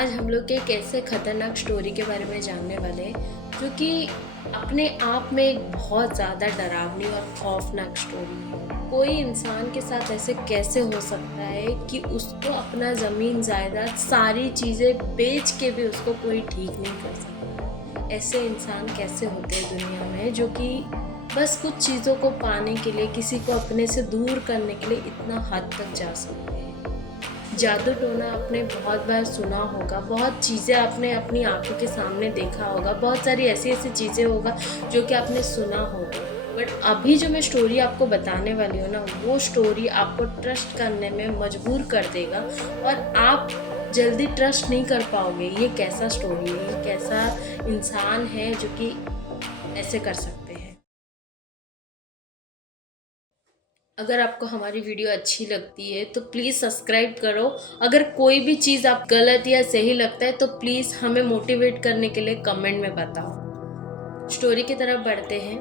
आज हम लोग एक ऐसे खतरनाक स्टोरी के बारे में जानने वाले हैं जो कि अपने आप में एक बहुत ज़्यादा डरावनी और खौफनाक स्टोरी है। कोई इंसान के साथ ऐसे कैसे हो सकता है कि उसको अपना ज़मीन जायदाद सारी चीज़ें बेच के भी उसको कोई ठीक नहीं कर सकता। ऐसे इंसान कैसे होते हैं दुनिया में जो कि बस कुछ चीज़ों को पाने के लिए किसी को अपने से दूर करने के लिए इतना हद तक जा सकते हैं। जादू टोना आपने बहुत बार सुना होगा, बहुत चीज़ें आपने अपनी आंखों के सामने देखा होगा, बहुत सारी ऐसी ऐसी चीज़ें होगा जो कि आपने सुना होगा। बट अभी जो मैं स्टोरी आपको बताने वाली हूँ ना, वो स्टोरी आपको ट्रस्ट करने में मजबूर कर देगा और आप जल्दी ट्रस्ट नहीं कर पाओगे। ये कैसा स्टोरी है, ये कैसा इंसान है जो कि ऐसे कर सकते हैं। अगर आपको हमारी वीडियो अच्छी लगती है तो प्लीज़ सब्सक्राइब करो। अगर कोई भी चीज़ आप गलत या सही लगता है तो प्लीज़ हमें मोटिवेट करने के लिए कमेंट में बताओ। स्टोरी की तरफ बढ़ते हैं।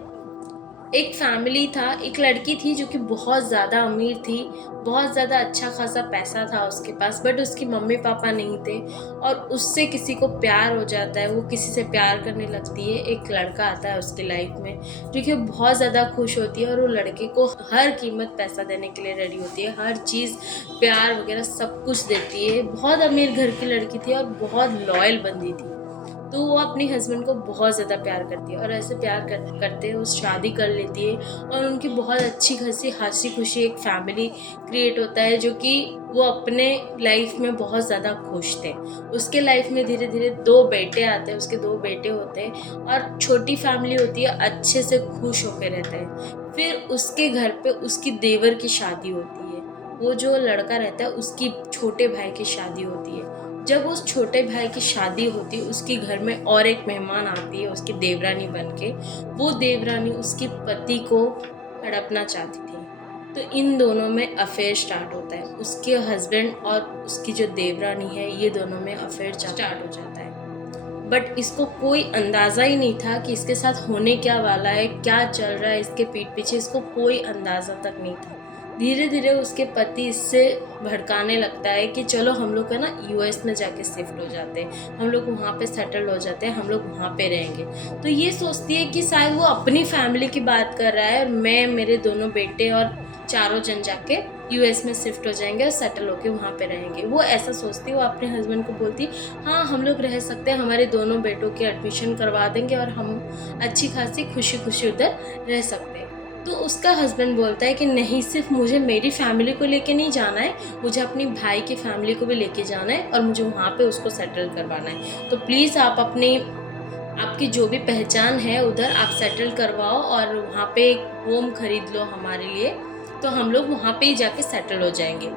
एक फैमिली था, एक लड़की थी जो कि बहुत ज़्यादा अमीर थी, बहुत ज़्यादा अच्छा खासा पैसा था उसके पास, बट उसकी मम्मी पापा नहीं थे और उससे किसी को प्यार हो जाता है, वो किसी से प्यार करने लगती है। एक लड़का आता है उसकी लाइफ में जो कि बहुत ज़्यादा खुश होती है और वो लड़के को हर कीमत पैसा देने के लिए रेडी होती है, हर चीज़ प्यार वगैरह सब कुछ देती है। बहुत अमीर घर की लड़की थी और बहुत लॉयल बंदी थी, तो वो अपने हस्बैंड को बहुत ज़्यादा प्यार करती है और ऐसे प्यार करते वो शादी कर लेती है और उनकी बहुत अच्छी खासी हंसी खुशी एक फैमिली क्रिएट होता है जो कि वो अपने लाइफ में बहुत ज़्यादा खुश थे। उसके लाइफ में धीरे धीरे 2 बेटे आते हैं, उसके 2 बेटे होते हैं और छोटी फैमिली होती है, अच्छे से खुश होकर रहते हैं। फिर उसके घर पे उसकी देवर की शादी होती है, वो जो लड़का रहता है उसकी छोटे भाई की शादी होती है। जब उस छोटे भाई की शादी होती है उसके घर में और एक मेहमान आती है उसकी देवरानी बनके। वो देवरानी उसके पति को हड़पना चाहती थी, तो इन दोनों में अफेयर स्टार्ट होता है। उसके हस्बैंड और उसकी जो देवरानी है, ये दोनों में अफेयर स्टार्ट हो जाता है। बट इसको कोई अंदाज़ा ही नहीं था कि इसके साथ होने क्या वाला है, क्या चल रहा है इसके पीठ पीछे, इसको कोई अंदाज़ा तक नहीं था। धीरे धीरे उसके पति इससे भड़काने लगता है कि चलो हम लोग है ना यूएस में जाके शिफ्ट हो जाते हैं, हम लोग वहाँ पे सेटल हो जाते हैं, हम लोग वहाँ पे रहेंगे। तो ये सोचती है कि शायद वो अपनी फैमिली की बात कर रहा है और मैं, मेरे दोनों बेटे और चारों जन जाके यूएस में शिफ्ट हो जाएंगे और सेटल होके वहाँ पे रहेंगे। वो ऐसा सोचती है। वो अपने हस्बैंड को बोलती, हाँ हम लोग रह सकते हैं, हमारे दोनों बेटों के एडमिशन करवा देंगे और हम अच्छी खासी खुशी खुशी उधर रह सकते हैं। तो उसका हस्बैंड बोलता है कि नहीं, सिर्फ मुझे मेरी फैमिली को लेके नहीं जाना है, मुझे अपनी भाई की फैमिली को भी लेके जाना है और मुझे वहाँ पे उसको सेटल करवाना है। तो प्लीज़ आप आपकी जो भी पहचान है उधर आप सेटल करवाओ और वहाँ पे एक होम खरीद लो हमारे लिए, तो हम लोग वहाँ पे ही जाके सेटल हो जाएंगे।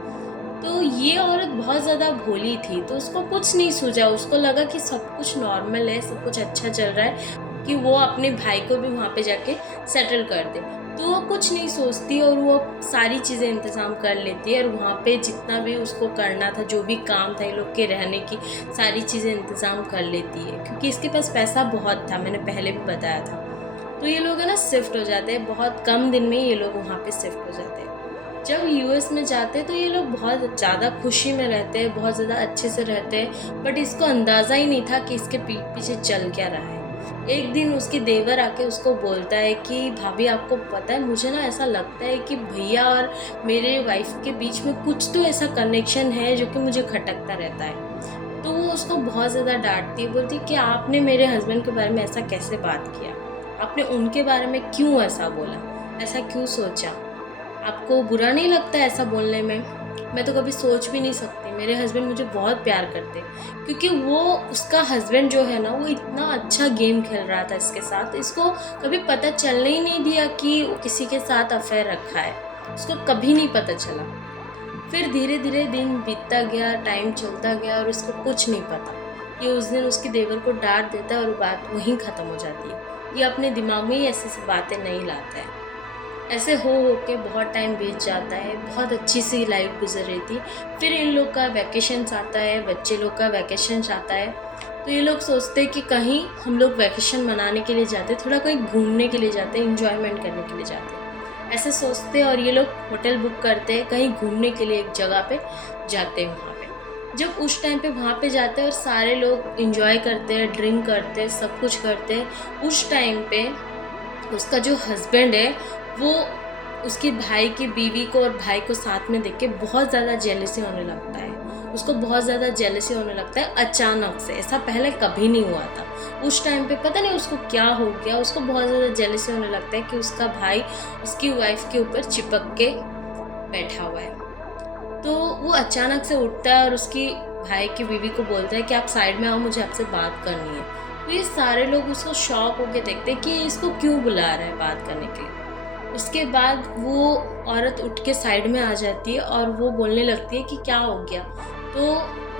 तो ये औरत बहुत ज़्यादा भोली थी, तो उसको कुछ नहीं सूझा। उसको लगा कि सब कुछ नॉर्मल है, सब कुछ अच्छा चल रहा है, कि वो अपने भाई को भी वहाँ पे जाके सेटल कर दे। तो वो कुछ नहीं सोचती और वो सारी चीज़ें इंतज़ाम कर लेती है और वहाँ पे जितना भी उसको करना था, जो भी काम था, ये लोग के रहने की सारी चीज़ें इंतज़ाम कर लेती है क्योंकि इसके पास पैसा बहुत था, मैंने पहले भी बताया था। तो ये लोग है ना शिफ्ट हो जाते हैं, बहुत कम दिन में ये लोग वहाँ पे शिफ्ट हो जाते हैं। जब यूएस में जाते हैं तो ये लोग बहुत ज़्यादा खुशी में रहते हैं, बहुत ज़्यादा अच्छे से रहते हैं, बट इसको अंदाज़ा ही नहीं था कि इसके पीठ पीछे चल क्या रहा है। एक दिन उसकी देवर आके उसको बोलता है कि भाभी आपको पता है, मुझे ना ऐसा लगता है कि भैया और मेरे वाइफ के बीच में कुछ तो ऐसा कनेक्शन है जो कि मुझे खटकता रहता है। तो वो उसको बहुत ज़्यादा डांटती है, बोलती है कि आपने मेरे हस्बैंड के बारे में ऐसा कैसे बात किया, आपने उनके बारे में क्यों ऐसा बोला, ऐसा क्यों सोचा, आपको बुरा नहीं लगता ऐसा बोलने में? मैं तो कभी सोच भी नहीं सकती। मेरे हस्बैंड मुझे बहुत प्यार करते क्योंकि वो, उसका हस्बैंड जो है ना, वो इतना अच्छा गेम खेल रहा था इसके साथ, इसको कभी पता चलने ही नहीं दिया कि वो किसी के साथ अफेयर रखा है, उसको कभी नहीं पता चला। फिर धीरे धीरे दिन बीतता गया, टाइम चलता गया और उसको कुछ नहीं पता। ये उस दिन उसकी देवर को डांट देता है और वो बात वहीं ख़त्म हो जाती है। ये अपने दिमाग में ही ऐसी बातें नहीं लाता है। ऐसे हो के बहुत टाइम बीत जाता है, बहुत अच्छी सी लाइफ गुजर रही थी। फिर इन लोग का वैकेशंस आता है, बच्चे लोग का वैकेशंस आता है, तो ये लोग सोचते हैं कि कहीं हम लोग वैकेशन मनाने के लिए जाते, थोड़ा कहीं घूमने के लिए जाते, इंजॉयमेंट करने के लिए जाते, ऐसे सोचते हैं और ये लोग होटल बुक करते हैं, कहीं घूमने के लिए एक जगह पे जाते हैं वहाँ पे। जब उस टाइम पे वहाँ पे जाते हैं और सारे लोग इंजॉय करते हैं, ड्रिंक करते हैं, सब कुछ करते हैं, उस टाइम पे उसका जो हस्बैंड है वो उसकी भाई की बीवी को और भाई को साथ में देख के बहुत ज़्यादा जेलसी होने लगता है। उसको बहुत ज़्यादा जेलसी होने लगता है अचानक से, ऐसा पहले कभी नहीं हुआ था। उस टाइम पे पता नहीं उसको क्या हो गया, उसको बहुत ज़्यादा जेलसी होने लगता है कि उसका भाई उसकी वाइफ के ऊपर चिपक के बैठा हुआ है। तो वो अचानक से उठता है और उसकी भाई की बीवी को बोलता है कि आप साइड में आओ, मुझे आपसे बात करनी है। तो ये सारे लोग उसको शॉक होके देखते हैं कि इसको क्यों बुला रहा है बात करने के लिए। उसके बाद वो औरत उठ के साइड में आ जाती है और वो बोलने लगती है कि क्या हो गया। तो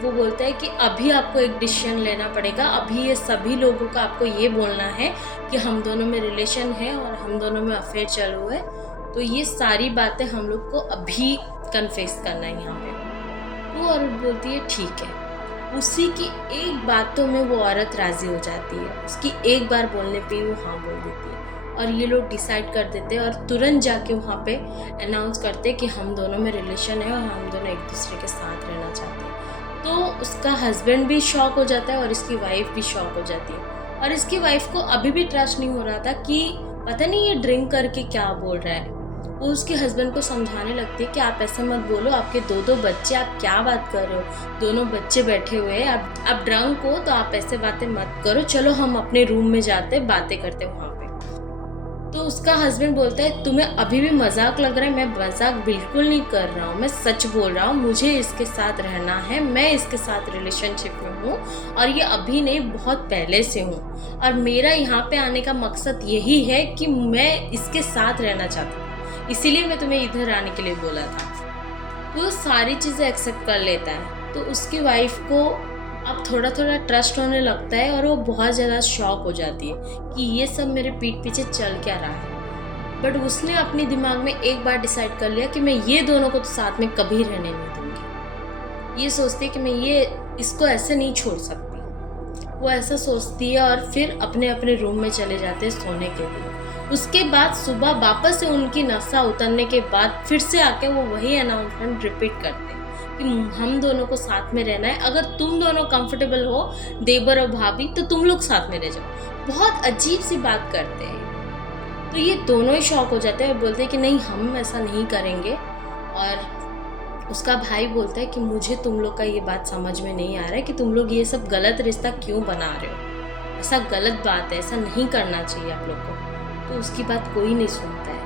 वो बोलता है कि अभी आपको एक डिसीजन लेना पड़ेगा, अभी ये सभी लोगों को आपको ये बोलना है कि हम दोनों में रिलेशन है और हम दोनों में अफेयर चल हुआ है। तो ये सारी बातें हम लोग को अभी कन्फेस करना है यहाँ पे। वो औरत बोलती है ठीक है। उसी की एक बातों में वो औरत राज़ी हो जाती है, उसकी एक बार बोलने पे वो हाँ बोल देती है। और ये लोग डिसाइड कर देते हैं और तुरंत जाके वहाँ पे अनाउंस करते हैं कि हम दोनों में रिलेशन है और हम दोनों एक दूसरे के साथ रहना चाहते हैं। तो उसका हस्बैंड भी शॉक हो जाता है और इसकी वाइफ भी शॉक हो जाती है। और इसकी वाइफ को अभी भी ट्रस्ट नहीं हो रहा था कि पता नहीं ये ड्रिंक करके क्या बोल रहा है। वो उसके हस्बैंड को समझाने लगती है कि आप ऐसे मत बोलो, आपके दो बच्चे, आप क्या बात कर रहे हो, दोनों बच्चे बैठे हुए हैं, आप ड्रंक हो तो आप ऐसे बातें मत करो, चलो हम अपने रूम में जाते बातें करते वहाँ पे। तो उसका हस्बैंड बोलता है तुम्हें अभी भी मजाक लग रहा है, मैं मजाक बिल्कुल नहीं कर रहा हूँ, मैं सच बोल रहा हूँ, मुझे इसके साथ रहना है, मैं इसके साथ रिलेशनशिप में हूँ और ये अभी नहीं बहुत पहले से हूँ और मेरा यहाँ पे आने का मकसद यही है कि मैं इसके साथ रहना चाहता हूँ, इसीलिए मैं तुम्हें इधर आने के लिए बोला था। वो सारी चीज़ें एक्सेप्ट कर लेता है। तो उसकी वाइफ को अब थोड़ा थोड़ा ट्रस्ट होने लगता है और वो बहुत ज़्यादा शॉक हो जाती है कि ये सब मेरे पीठ पीछे चल क्या रहा है। बट उसने अपने दिमाग में एक बार डिसाइड कर लिया कि मैं ये दोनों को तो साथ में कभी रहने नहीं दूंगी। ये सोचती है कि मैं ये इसको ऐसे नहीं छोड़ सकती। वो ऐसा सोचती है और फिर अपने अपने रूम में चले जाते हैं सोने के लिए। उसके बाद सुबह वापस से उनकी नशा उतरने के बाद फिर से आके वो वही अनाउंसमेंट रिपीट करते हैं कि हम दोनों को साथ में रहना है, अगर तुम दोनों कंफर्टेबल हो देवर और भाभी तो तुम लोग साथ में रह जाओ। बहुत अजीब सी बात करते हैं। तो ये दोनों ही शॉक हो जाते हैं और बोलते हैं कि नहीं हम ऐसा नहीं करेंगे। और उसका भाई बोलता है कि मुझे तुम लोग का ये बात समझ में नहीं आ रहा है कि तुम लोग ये सब गलत रिश्ता क्यों बना रहे हो, ऐसा गलत बात है, ऐसा नहीं करना चाहिए आप लोग को। तो उसकी बात कोई नहीं सुनता है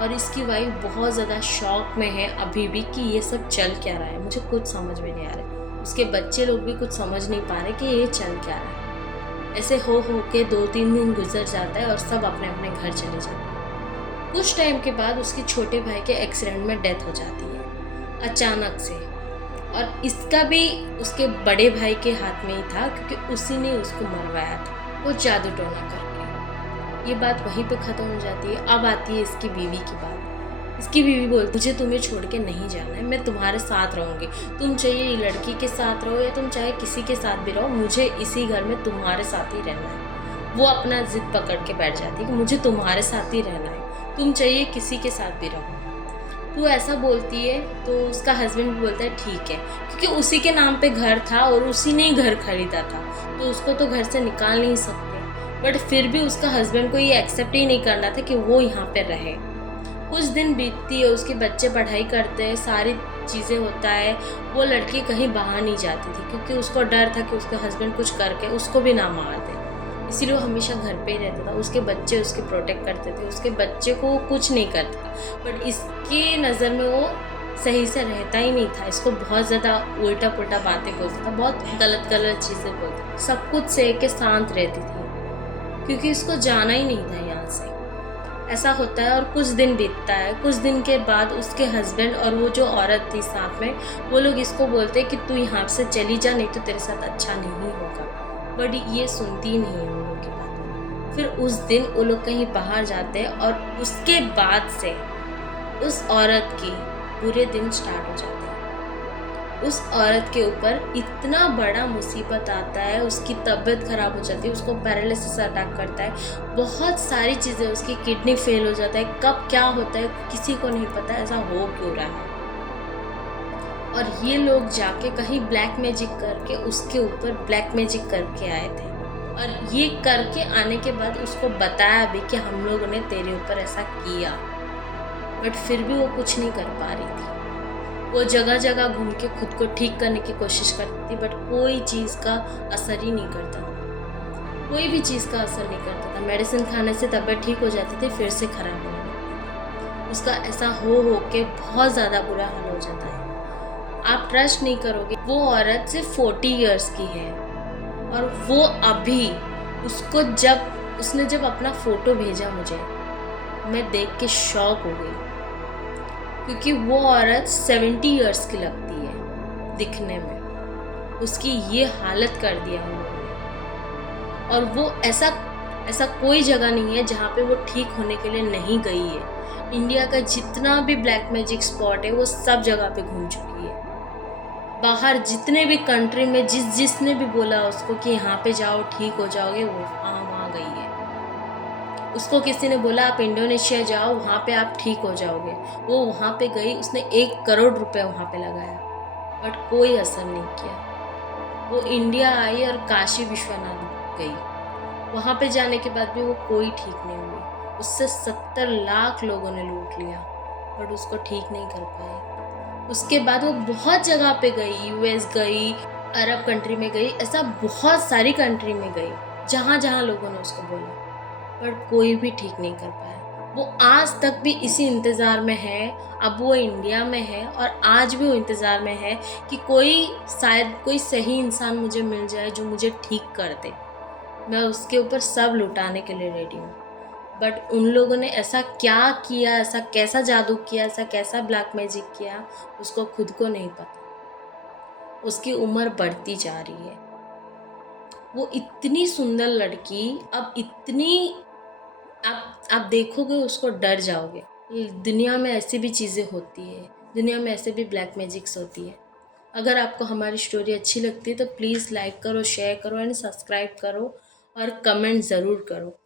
और इसकी वाइफ बहुत ज़्यादा शॉक में है अभी भी कि ये सब चल क्या रहा है, मुझे कुछ समझ में नहीं आ रहा है। उसके बच्चे लोग भी कुछ समझ नहीं पा रहे कि ये चल क्या रहा है। ऐसे हो के 2-3 दिन गुजर जाता है और सब अपने अपने घर चले जाते हैं। कुछ टाइम के बाद उसके छोटे भाई के एक्सीडेंट में डेथ हो जाती है अचानक से। और इसका भी उसके बड़े भाई के हाथ में ही था क्योंकि उसी ने उसको मरवाया था, वो जादू टोना करके। ये बात वहीं पे ख़त्म हो जाती है। अब आती है इसकी बीवी की बात। इसकी बीवी बोलती मुझे तुम्हें छोड़ के नहीं जाना है, मैं तुम्हारे साथ रहूँगी, तुम चाहे लड़की के साथ रहो या तुम चाहे किसी के साथ भी रहो, मुझे इसी घर में तुम्हारे साथ ही रहना है। वो अपना जिद पकड़ के बैठ जाती है कि मुझे तुम्हारे साथ ही रहना है, तुम चाहिए किसी के साथ भी रहो। तो ऐसा बोलती है तो उसका हस्बैंड भी बोलता है ठीक है, क्योंकि उसी के नाम पे घर था और उसी ने ही घर खरीदा था तो उसको तो घर से निकाल नहीं सकते। बट फिर भी उसका हस्बैंड को ये एक्सेप्ट ही नहीं करना था कि वो यहाँ पे रहे। कुछ दिन बीतती है, उसके बच्चे पढ़ाई करते हैं, सारी चीज़ें होता है। वो लड़की कहीं बाहर नहीं जाती थी क्योंकि उसको डर था कि उसके हस्बैंड कुछ करके उसको भी ना मार दे, इसीलिए वो हमेशा घर पे ही रहता था। उसके बच्चे उसके प्रोटेक्ट करते थे, उसके बच्चे को कुछ नहीं करता। बट इसकी नज़र में वो सही से रहता ही नहीं था, इसको बहुत ज़्यादा उल्टा पुल्टा बातें बोलता था, बहुत गलत गलत चीज़ें बोलता था, सब कुछ सह के शांत रहती थी क्योंकि इसको जाना ही नहीं था यहाँ से। ऐसा होता है और कुछ दिन बीतता है। कुछ दिन के बाद उसके हस्बैंड और वो जो औरत थी साथ में, वो लोग इसको बोलते हैं कि तू यहाँ से चली जा, नहीं तो तेरे साथ अच्छा नहीं होगा। बट ये सुनती नहीं है उन लोग की बात। फिर उस दिन वो लोग कहीं बाहर जाते हैं और उसके बाद से उस औरत की बुरे दिन स्टार्ट हो जाते हैं। उस औरत के ऊपर इतना बड़ा मुसीबत आता है, उसकी तबीयत ख़राब हो जाती है, उसको पैरालिसिस अटैक करता है, बहुत सारी चीज़ें, उसकी किडनी फेल हो जाता है, कब क्या होता है किसी को नहीं पता, ऐसा हो क्यों रहा है। और ये लोग जाके कहीं ब्लैक मैजिक करके उसके ऊपर ब्लैक मैजिक करके आए थे, और ये करके आने के बाद उसको बताया भी कि हम लोगों ने तेरे ऊपर ऐसा किया, बट फिर भी वो कुछ नहीं कर पा रही थी। वो जगह जगह घूम के खुद को ठीक करने की कोशिश करती थी, बट कोई चीज़ का असर ही नहीं करता था, कोई भी चीज़ का असर नहीं करता था। मेडिसिन खाने से तबीयत ठीक हो जाती थी, फिर से खराब हो गई। उसका ऐसा हो के बहुत ज़्यादा बुरा हाल हो जाता है। आप ट्रस्ट नहीं करोगे, वो औरत सिर्फ 40 इयर्स की है, और वो अभी उसने जब अपना फ़ोटो भेजा मुझे, मैं देख के शॉक हो गई, क्योंकि वो औरत 70 इयर्स की लगती है दिखने में। उसकी ये हालत कर दिया हम लोगों ने। और वो ऐसा कोई जगह नहीं है जहाँ पे वो ठीक होने के लिए नहीं गई है। इंडिया का जितना भी ब्लैक मैजिक स्पॉट है वो सब जगह पे घूम चुकी है। बाहर जितने भी कंट्री में जिसने भी बोला उसको कि यहाँ पे जाओ ठीक हो जाओगे, वो वहाँ गई है। उसको किसी ने बोला आप इंडोनेशिया जाओ, वहाँ पे आप ठीक हो जाओगे, वो वहाँ पे गई, उसने 1 करोड़ रुपए वहाँ पे लगाया, बट कोई असर नहीं किया। वो इंडिया आई और काशी विश्वनाथ गई, वहाँ पे जाने के बाद भी वो कोई ठीक नहीं हुई। उससे 70 लाख लोगों ने लूट लिया, बट उसको ठीक नहीं कर पाए। उसके बाद वो बहुत जगह पे गई, यूएस गई, अरब कंट्री में गई, ऐसा बहुत सारी कंट्री में गई जहाँ जहाँ लोगों ने उसको बोला, पर कोई भी ठीक नहीं कर पाया। वो आज तक भी इसी इंतज़ार में है। अब वो इंडिया में है और आज भी वो इंतज़ार में है कि शायद कोई सही इंसान मुझे मिल जाए जो मुझे ठीक कर दे। मैं उसके ऊपर सब लुटाने के लिए रेडी हूँ, बट उन लोगों ने ऐसा क्या किया, ऐसा कैसा जादू किया, ऐसा कैसा ब्लैक मैजिक किया, उसको खुद को नहीं पता। उसकी उम्र बढ़ती जा रही है। वो इतनी सुंदर लड़की अब इतनी, आप देखोगे उसको डर जाओगे। दुनिया में ऐसी भी चीज़ें होती है, दुनिया में ऐसे भी ब्लैक मैजिक्स होती है। अगर आपको हमारी स्टोरी अच्छी लगती है तो प्लीज़ लाइक करो, शेयर करो एंड सब्सक्राइब करो, और कमेंट ज़रूर करो।